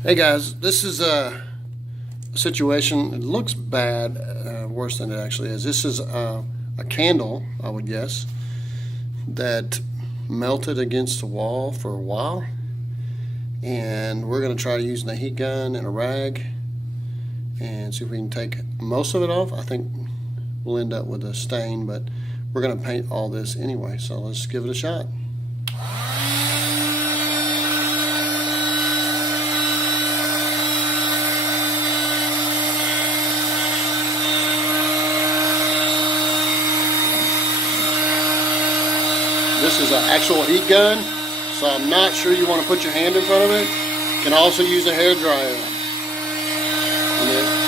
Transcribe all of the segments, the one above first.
Hey guys, this is a situation. It looks bad, worse than it actually is. This is a candle, I would guess, that melted against the wall for a while, and we're going to try using a heat gun and a rag and see if we can take most of it off. I think we'll end up with a stain, but we're going to paint all this anyway, so let's give it a shot. This is an actual heat gun, so I'm not sure you want to put your hand in front of it. You can also use a hairdryer on it.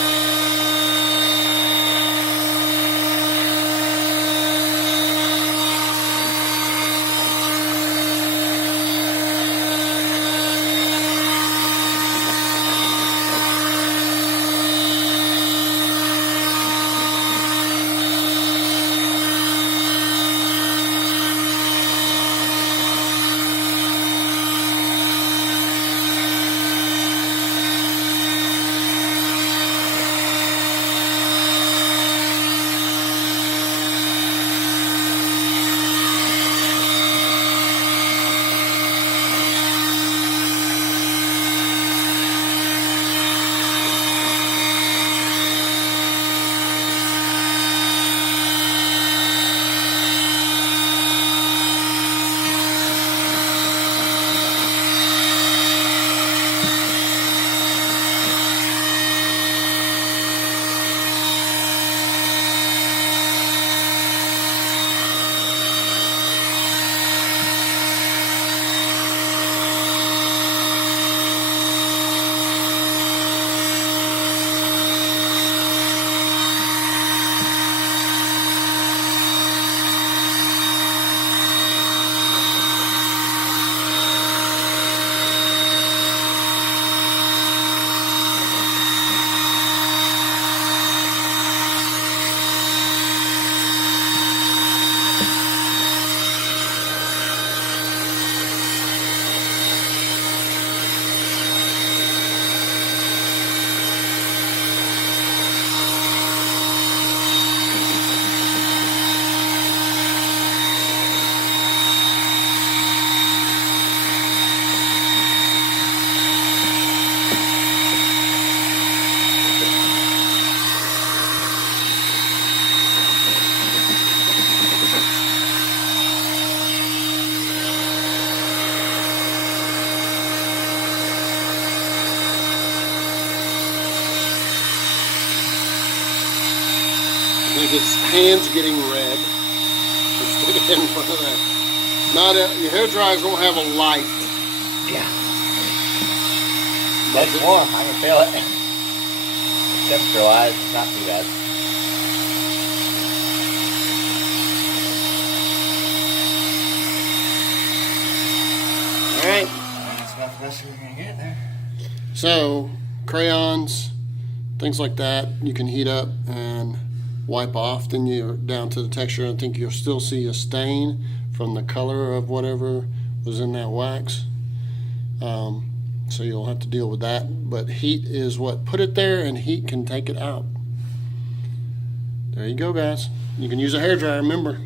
I think its hands getting red. Let's stick it in front of that. Your hair dryers don't have a light. Yeah. It's warm. I can feel it. Temperature wise, it's not too bad. Alright. That's about the best we're going to get there. So, crayons, things like that, you can heat up and wipe off. Then you're down to the texture. I think you'll still see a stain from the color of whatever was in that wax. So you'll have to deal with that. But heat is what put it there, and heat can take it out. There you go, guys. You can use a hairdryer, remember.